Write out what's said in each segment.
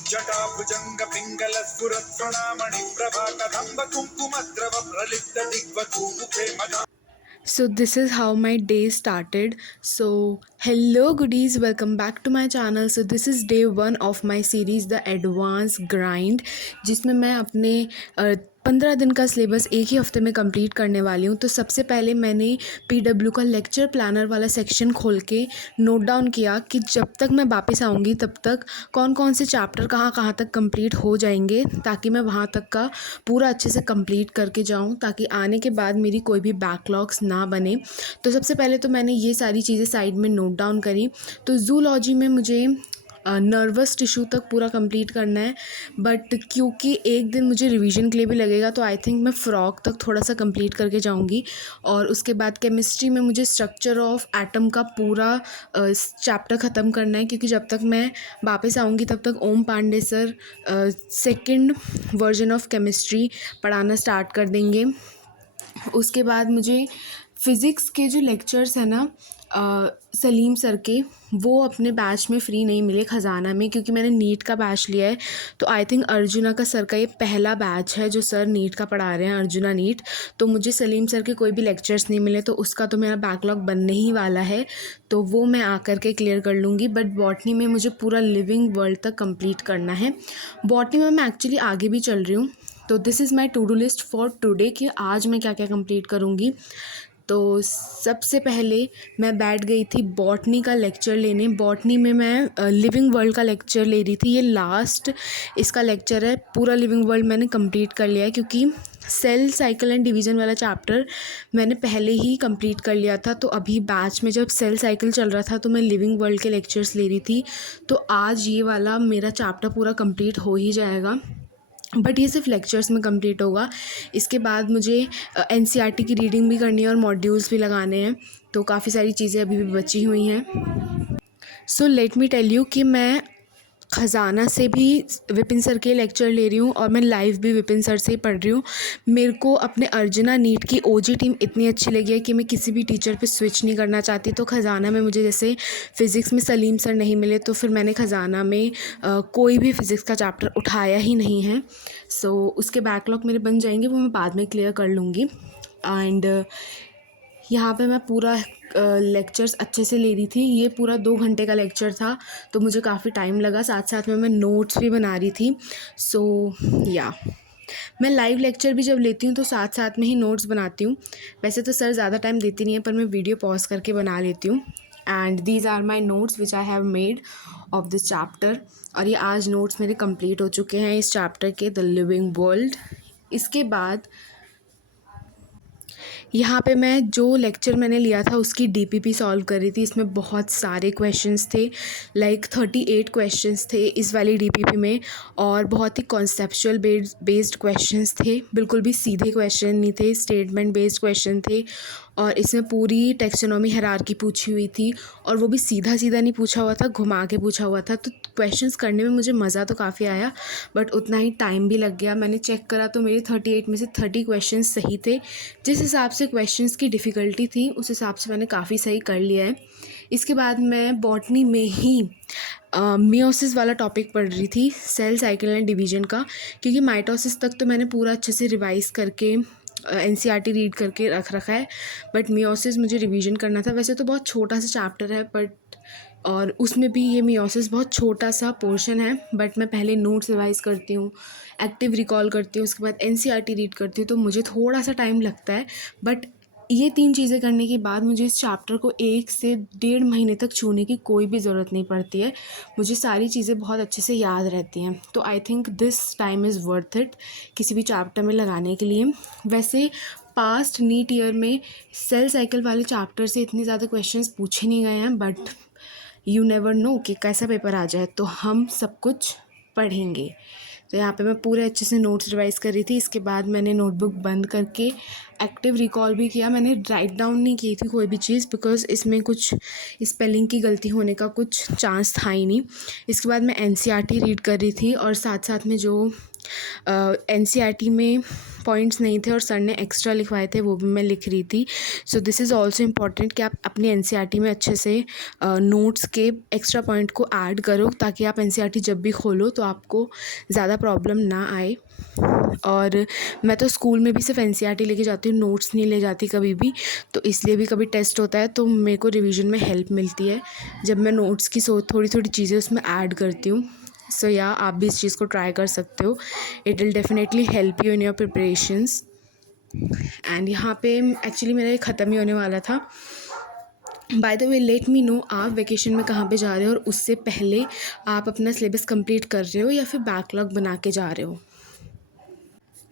जटाभुजंग Pingal स्फुरत्प्रणामणि Prabha Kadamba कुंकुमद्रव प्रलिप्त दिग्वधूमुखे मदा. So this is how my day started. So hello goodies, welcome back to my channel. So this is day 1 of my series The Advanced Grind, जिसमें मैं अपने 15 दिन का syllabus एक ही हफ्ते में complete करने वाली हूँ। तो सबसे पहले मैंने पीडब्ल्यू का लेक्चर प्लानर वाला सेक्शन खोल के नोट डाउन किया कि जब तक मैं वापस आऊँगी तब तक कौन कौन से चैप्टर कहाँ कहाँ तक कंप्लीट हो जाएंगे, ताकि मैं वहाँ तक का पूरा अच्छे से कंप्लीट करके जाऊँ, ताकि आने के बाद मेरी कोई भी बैकलॉग्स ना बने। तो सबसे पहले तो मैंने ये सारी चीज़ें साइड में नोट डाउन करी। तो जूलॉजी में मुझे नर्वस टिश्यू तक पूरा कंप्लीट करना है, बट क्योंकि एक दिन मुझे रिवीजन के लिए भी लगेगा तो आई थिंक मैं फ्रॉग तक थोड़ा सा कंप्लीट करके जाऊंगी। और उसके बाद केमिस्ट्री में मुझे स्ट्रक्चर ऑफ एटम का पूरा चैप्टर ख़त्म करना है, क्योंकि जब तक मैं वापस आऊँगी तब तक Om Pandey sir second version of chemistry पढ़ाना स्टार्ट कर देंगे। उसके बाद मुझे फ़िज़िक्स के जो लेक्चर्स हैं ना सलीम सर के, वो अपने बैच में फ़्री नहीं मिले ख़जाना में, क्योंकि मैंने नीट का बैच लिया है। तो आई थिंक अर्जुना का सर का ये पहला बैच है जो सर नीट का पढ़ा रहे हैं, अर्जुना नीट। तो मुझे सलीम सर के कोई भी लेक्चर्स नहीं मिले, तो उसका तो मेरा बैकलॉग बनने ही वाला है, तो वो मैं आकर के क्लियर कर लूँगी। बट बॉटनी में मुझे पूरा लिविंग वर्ल्ड तक कंप्लीट करना है। बॉटनी में मैं एक्चुअली आगे भी चल रही हूँ। तो this is my to do list for today कि आज मैं क्या क्या कंप्लीट करूँगी। तो सबसे पहले मैं बैठ गई थी बॉटनी का लेक्चर लेने। बॉटनी में मैं लिविंग वर्ल्ड का लेक्चर ले रही थी। ये लास्ट इसका लेक्चर है। पूरा लिविंग वर्ल्ड मैंने कंप्लीट कर लिया है, क्योंकि सेल साइकिल एंड डिवीज़न वाला चैप्टर मैंने पहले ही कंप्लीट कर लिया था। तो अभी बैच में जब सेल साइकिल चल रहा था तो मैं लिविंग वर्ल्ड के लेक्चर्स ले रही थी। तो आज ये वाला मेरा चैप्टर पूरा कंप्लीट हो ही जाएगा, बट ये सिर्फ लेक्चर्स में कंप्लीट होगा। इसके बाद मुझे एनसीईआरटी की रीडिंग भी करनी है और मॉड्यूल्स भी लगाने हैं, तो काफ़ी सारी चीज़ें अभी भी बची हुई हैं। So let me tell you कि मैं ख़जाना से भी विपिन सर के लेक्चर ले रही हूँ और मैं लाइव भी विपिन सर से ही पढ़ रही हूँ। मेरे को अपने अर्जुना नीट की ओजी टीम इतनी अच्छी लगी है कि मैं किसी भी टीचर पे स्विच नहीं करना चाहती। तो ख़जाना में मुझे जैसे फ़िज़िक्स में सलीम सर नहीं मिले, तो फिर मैंने ख़जाना में कोई भी फ़िज़िक्स का चैप्टर उठाया ही नहीं है। सो उसके बैकलॉग मेरे बन जाएंगे, वो मैं बाद में क्लियर कर लूँगी। एंड यहाँ पे मैं पूरा लेक्चर्स अच्छे से ले रही थी। ये पूरा 2 घंटे का लेक्चर था, तो मुझे काफ़ी टाइम लगा। साथ साथ में मैं नोट्स भी बना रही थी। सो या मैं लाइव लेक्चर भी जब लेती हूँ तो साथ साथ में ही नोट्स बनाती हूँ। वैसे तो सर ज़्यादा टाइम देती नहीं है, पर मैं वीडियो पॉज करके बना लेती हूँ। And these are my notes which I have made of this chapter. और ये आज नोट्स मेरे कंप्लीट हो चुके हैं इस चैप्टर के, द लिविंग वर्ल्ड। इसके बाद यहाँ पे मैं जो लेक्चर मैंने लिया था उसकी डीपीपी सॉल्व कर रही थी। इसमें बहुत सारे क्वेश्चंस थे, लाइक 38 क्वेश्चंस थे इस वाली डीपीपी में, और बहुत ही कॉन्सेप्चुअल बेस्ड क्वेश्चंस थे। बिल्कुल भी सीधे क्वेश्चन नहीं थे, स्टेटमेंट बेस्ड क्वेश्चन थे। और इसमें पूरी टेक्सोनॉमी हायरार्की पूछी हुई थी, और वो भी सीधा सीधा नहीं पूछा हुआ था, घुमा के पूछा हुआ था। तो क्वेश्चंस करने में मुझे मज़ा तो काफ़ी आया, बट उतना ही टाइम भी लग गया। मैंने चेक करा तो मेरे 38 में से 30 क्वेश्चंस सही थे। जिस हिसाब से क्वेश्चंस की डिफ़िकल्टी थी उस हिसाब से मैंने काफ़ी सही कर लिया है। इसके बाद मैं बॉटनी में ही मियोसिस वाला टॉपिक पढ़ रही थी, सेल साइकिल एंड डिवीजन का, क्योंकि माइटोसिस तक तो मैंने पूरा अच्छे से रिवाइज़ करके एनसीईआरटी रीड करके रख रखा है, बट मियोसिस मुझे रिवीजन करना था। वैसे तो बहुत छोटा सा चैप्टर है, बट और उसमें भी ये मियोसिस बहुत छोटा सा पोर्शन है, बट मैं पहले नोट्स रिवाइज़ करती हूँ, एक्टिव रिकॉल करती हूँ, उसके बाद एनसीईआरटी रीड करती हूँ, तो मुझे थोड़ा सा टाइम लगता है। बट ये 3 चीज़ें करने के बाद मुझे इस चैप्टर को 1 से 1.5 महीने तक छूने की कोई भी ज़रूरत नहीं पड़ती है। मुझे सारी चीज़ें बहुत अच्छे से याद रहती हैं। तो I think this time is worth it किसी भी चैप्टर में लगाने के लिए। वैसे पास्ट नीट ईयर में सेल साइकिल वाले चैप्टर से इतने ज़्यादा क्वेश्चंस पूछे नहीं गए हैं, बट यू नेवर नो कि कैसा पेपर आ जाए, तो हम सब कुछ पढ़ेंगे। तो यहाँ पे मैं पूरे अच्छे से नोट्स रिवाइज़ कर रही थी। इसके बाद मैंने नोटबुक बंद करके एक्टिव रिकॉल भी किया। मैंने राइट डाउन नहीं की थी कोई भी चीज़, बिकॉज़ इसमें कुछ स्पेलिंग की गलती होने का कुछ चांस था ही नहीं। इसके बाद मैं एनसीईआरटी रीड कर रही थी, और साथ साथ में जो एनसीईआरटी में पॉइंट्स नहीं थे और सर ने एक्स्ट्रा लिखवाए थे, वो भी मैं लिख रही थी। So this is also important कि आप अपनी एनसीईआरटी में अच्छे से नोट्स के एक्स्ट्रा पॉइंट को ऐड करो, ताकि आप एनसीईआरटी जब भी खोलो तो आपको ज़्यादा प्रॉब्लम ना आए। और मैं तो स्कूल में भी सिर्फ एनसीईआरटी लेके जाती हूँ, नोट्स नहीं ले जाती कभी भी, तो इसलिए भी कभी टेस्ट होता है तो मेरे को रिवीजन में हेल्प मिलती है जब मैं नोट्स की थोड़ी थोड़ी चीज़ें उसमें ऐड करती हूँ। सो या आप भी इस चीज़ को ट्राई कर सकते हो, it will definitely help you in your preparations. And यहाँ पे एक्चुअली मेरा ये ख़त्म ही होने वाला था। By the way let me know आप वेकेशन में कहाँ पे जा रहे हो, और उससे पहले आप अपना सिलेबस कंप्लीट कर रहे हो या फिर बैकलॉग बना के जा रहे हो।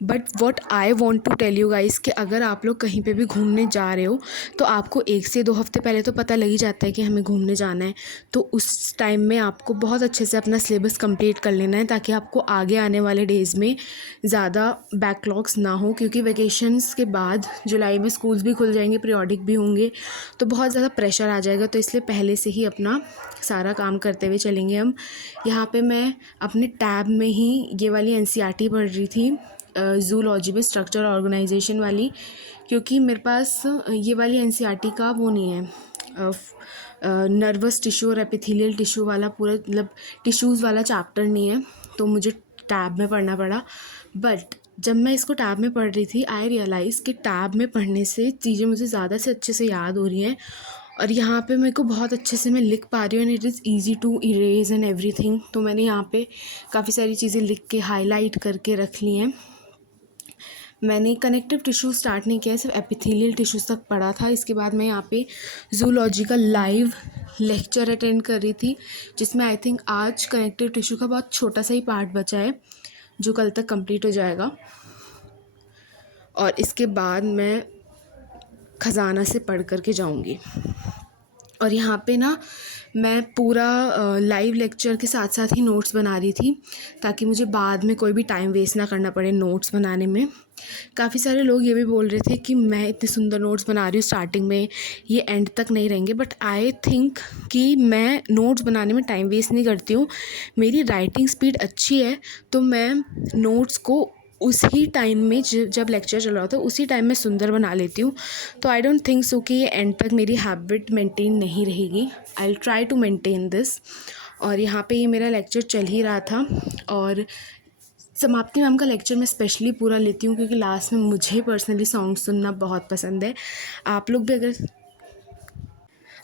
But what I want to tell you guys कि अगर आप लोग कहीं पे भी घूमने जा रहे हो तो आपको 1 से 2 हफ्ते पहले तो पता लग ही जाता है कि हमें घूमने जाना है। तो उस टाइम में आपको बहुत अच्छे से अपना सिलेबस कंप्लीट कर लेना है, ताकि आपको आगे आने वाले डेज़ में ज़्यादा बैकलॉग्स ना हो, क्योंकि वेकेशंस के बाद जुलाई में स्कूल्स भी खुल जाएंगे, पीरियोडिक भी होंगे, तो बहुत ज़्यादा प्रेशर आ जाएगा। तो इसलिए पहले से ही अपना सारा काम करते हुए चलेंगे हम। यहाँ पे मैं अपने टैब में ही ये वाली एनसीईआरटी पढ़ रही थी, ज़ूलॉजी में स्ट्रक्चर ऑर्गेनाइजेशन वाली, क्योंकि मेरे पास ये वाली एनसीईआरटी का वो नहीं है, नर्वस टिश्यू और एपिथेलियल टिश्यू वाला पूरा मतलब टिश्यूज़ वाला चैप्टर नहीं है, तो मुझे टैब में पढ़ना पड़ा। बट जब मैं इसको टैब में पढ़ रही थी आई रियलाइज़ कि टैब में पढ़ने से चीज़ें मुझे ज़्यादा से अच्छे से याद हो रही हैं, और यहाँ पे मेरे को बहुत अच्छे से मैं लिख पा रही हूँ, and it is easy to erase and everything. तो मैंने यहाँ पे काफ़ी सारी चीज़ें लिख के हाईलाइट करके रख ली हैं। मैंने कनेक्टिव टिश्यू स्टार्ट नहीं किया है, सिर्फ एपिथेलियल टिश्यूज़ तक पढ़ा था। इसके बाद मैं यहाँ पे ज़ूलॉजी का लाइव लेक्चर अटेंड कर रही थी, जिसमें आई थिंक आज कनेक्टिव टिश्यू का बहुत छोटा सा ही पार्ट बचा है, जो कल तक कंप्लीट हो जाएगा। और इसके बाद मैं ख़जाना से पढ़ करके जाऊँगी। और यहाँ पे ना मैं पूरा लाइव लेक्चर के साथ साथ ही नोट्स बना रही थी, ताकि मुझे बाद में कोई भी टाइम वेस्ट ना करना पड़े नोट्स बनाने में। काफ़ी सारे लोग ये भी बोल रहे थे कि मैं इतने सुंदर नोट्स बना रही हूँ स्टार्टिंग में, ये एंड तक नहीं रहेंगे, बट आई थिंक कि मैं नोट्स बनाने में टाइम वेस्ट नहीं करती हूँ। मेरी राइटिंग स्पीड अच्छी है, तो मैं नोट्स को उसी टाइम में जब लेक्चर चल रहा होता है उसी टाइम में सुंदर बना लेती हूँ। तो आई डोंट थिंक सो कि ये एंड तक मेरी हैबिट मेंटेन नहीं रहेगी। I will try to maintain this. और यहाँ पे ये मेरा लेक्चर चल ही रहा था, और समाप्ति मैम का लेक्चर मैं स्पेशली पूरा लेती हूँ, क्योंकि लास्ट में मुझे पर्सनली सॉन्ग सुनना बहुत पसंद है। आप लोग भी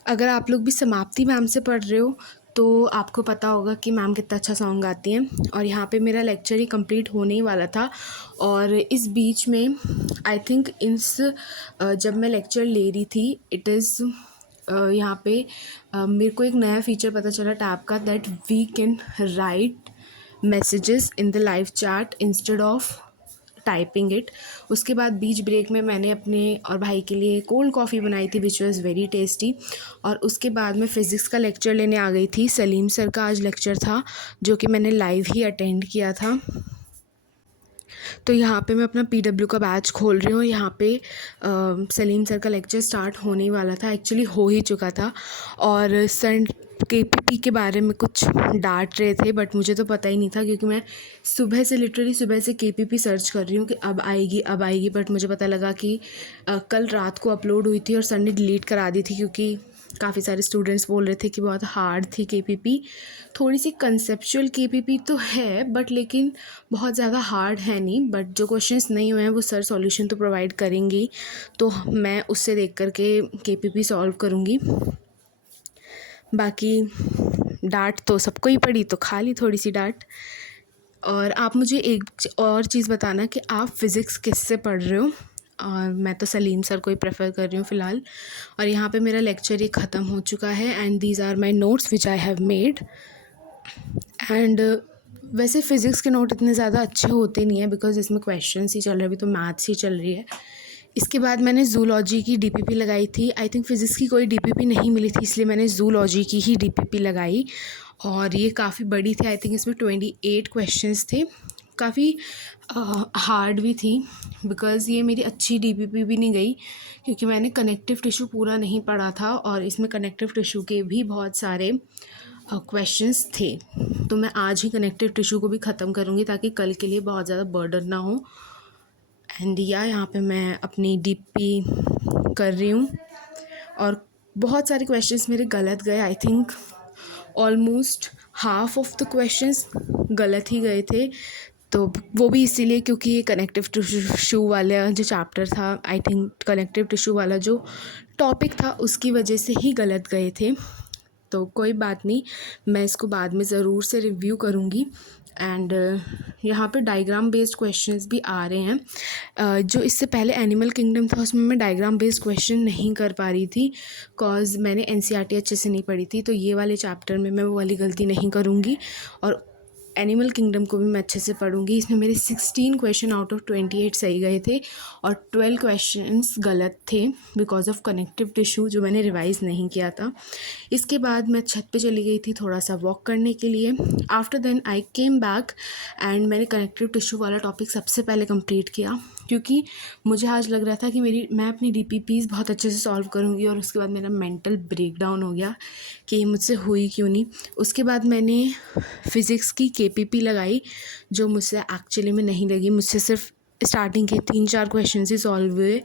अगर आप लोग भी समाप्ति मैम से पढ़ रहे हो तो आपको पता होगा कि मैम कितना अच्छा सॉन्ग गाती हैं। और यहाँ पे मेरा लेक्चर ही कंप्लीट होने ही वाला था, और इस बीच में आई थिंक जब मैं लेक्चर ले रही थी इट इज़ यहाँ पे मेरे को एक नया फीचर पता चला टैब का, that we can write messages in the live chat instead of typing it. उसके बाद बीच ब्रेक में मैंने अपने और भाई के लिए कोल्ड कॉफ़ी बनाई थी विच वॉज़ वेरी टेस्टी। और उसके बाद मैं फ़िज़िक्स का लेक्चर लेने आ गई थी। सलीम सर का आज लेक्चर था, जो कि मैंने लाइव ही अटेंड किया था। तो यहाँ पे मैं अपना पीडब्ल्यू का बैच खोल रही हूँ। यहाँ पे सलीम सर का लेक्चर स्टार्ट होने ही वाला था, एक्चुअली हो ही चुका था, और सर केपीपी के बारे में कुछ डांट रहे थे, बट मुझे तो पता ही नहीं था, क्योंकि मैं लिटरली सुबह से केपीपी सर्च कर रही हूँ कि अब आएगी। बट मुझे पता लगा कि कल रात को अपलोड हुई थी और सर ने डिलीट करा दी थी, क्योंकि काफ़ी सारे स्टूडेंट्स बोल रहे थे कि बहुत हार्ड थी केपीपी। थोड़ी सी कंसेप्चुअल केपीपी तो है, बट लेकिन बहुत ज़्यादा हार्ड है नहीं। बट जो क्वेश्चंस नहीं हुए हैं वो सर सॉल्यूशन तो प्रोवाइड करेंगे, तो मैं उससे देख करके केपीपी सॉल्व करूँगी। बाकी डांट तो सबको ही पड़ी, तो खा ली थोड़ी सी डांट। और आप मुझे एक और चीज़ बताना कि आप फ़िज़िक्स किससे पढ़ रहे हो। और मैं तो सलीम सर को ही प्रेफर कर रही हूँ फ़िलहाल। और यहाँ पे मेरा लेक्चर ही ख़त्म हो चुका है, and these are my notes which I have made. And वैसे फ़िज़िक्स के नोट इतने ज़्यादा अच्छे होते नहीं हैं, बिकॉज इसमें क्वेश्चंस ही चल रहे हैं, अभी तो मैथ्स ही चल रही है। इसके बाद मैंने ज़ूलॉजी की डीपीपी लगाई थी। आई थिंक फ़िज़िक्स की कोई डीपीपी नहीं मिली थी, इसलिए मैंने ज़ूलॉजी की ही डीपीपी लगाई, और ये काफ़ी बड़ी थी। आई थिंक इसमें 28 क्वेश्चंस थे, काफ़ी हार्ड भी थी, बिकॉज़ ये मेरी अच्छी डीपीपी भी नहीं गई, क्योंकि मैंने कनेक्टिव टिश्यू पूरा नहीं पढ़ा था, और इसमें कनेक्टिव टिश्यू के भी बहुत सारे क्वेश्चंस थे। तो मैं आज ही कनेक्टिव टिश्यू को भी ख़त्म करूँगी ताकि कल के लिए बहुत ज़्यादा बर्डन ना हो। एंड यहाँ पे मैं अपनी डीपी कर रही हूँ और बहुत सारे क्वेश्चंस मेरे गलत गए। I think almost half of the questions गलत ही गए थे। तो वो भी इसीलिए क्योंकि ये कनेक्टिव टिश्यू वाला जो चैप्टर था, आई थिंक कनेक्टिव टिश्यू वाला जो टॉपिक था उसकी वजह से ही गलत गए थे। तो कोई बात नहीं, मैं इसको बाद में ज़रूर से रिव्यू करूँगी। एंड यहाँ पे डायग्राम बेस्ड क्वेश्चंस भी आ रहे हैं। जो इससे पहले एनिमल किंगडम था उसमें मैं डायग्राम बेस्ड क्वेश्चन नहीं कर पा रही थी कॉज मैंने एनसीईआरटी अच्छे से नहीं पढ़ी थी। तो ये वाले चैप्टर में मैं वो वाली गलती नहीं करूँगी और एनिमल किंगडम को भी मैं अच्छे से पढ़ूंगी। इसमें मेरे 16 क्वेश्चन आउट ऑफ 28 सही गए थे और 12 क्वेश्चंस गलत थे बिकॉज ऑफ कनेक्टिव टिश्यू जो मैंने रिवाइज़ नहीं किया था। इसके बाद मैं छत पे चली गई थी थोड़ा सा वॉक करने के लिए। After then I came back and मैंने कनेक्टिव टिश्यू वाला टॉपिक सबसे पहले कंप्लीट किया क्योंकि मुझे आज लग रहा था कि मैं अपनी डीपीपीज़ बहुत अच्छे से सॉल्व करूँगी। और उसके बाद मेरा मेंटल ब्रेकडाउन हो गया कि ये मुझसे हुई क्यों नहीं। उसके बाद मैंने फ़िज़िक्स की केपीपी लगाई जो मुझसे एक्चुअली में नहीं लगी। मुझसे सिर्फ स्टार्टिंग के 3-4 क्वेश्चन ही सॉल्व हुए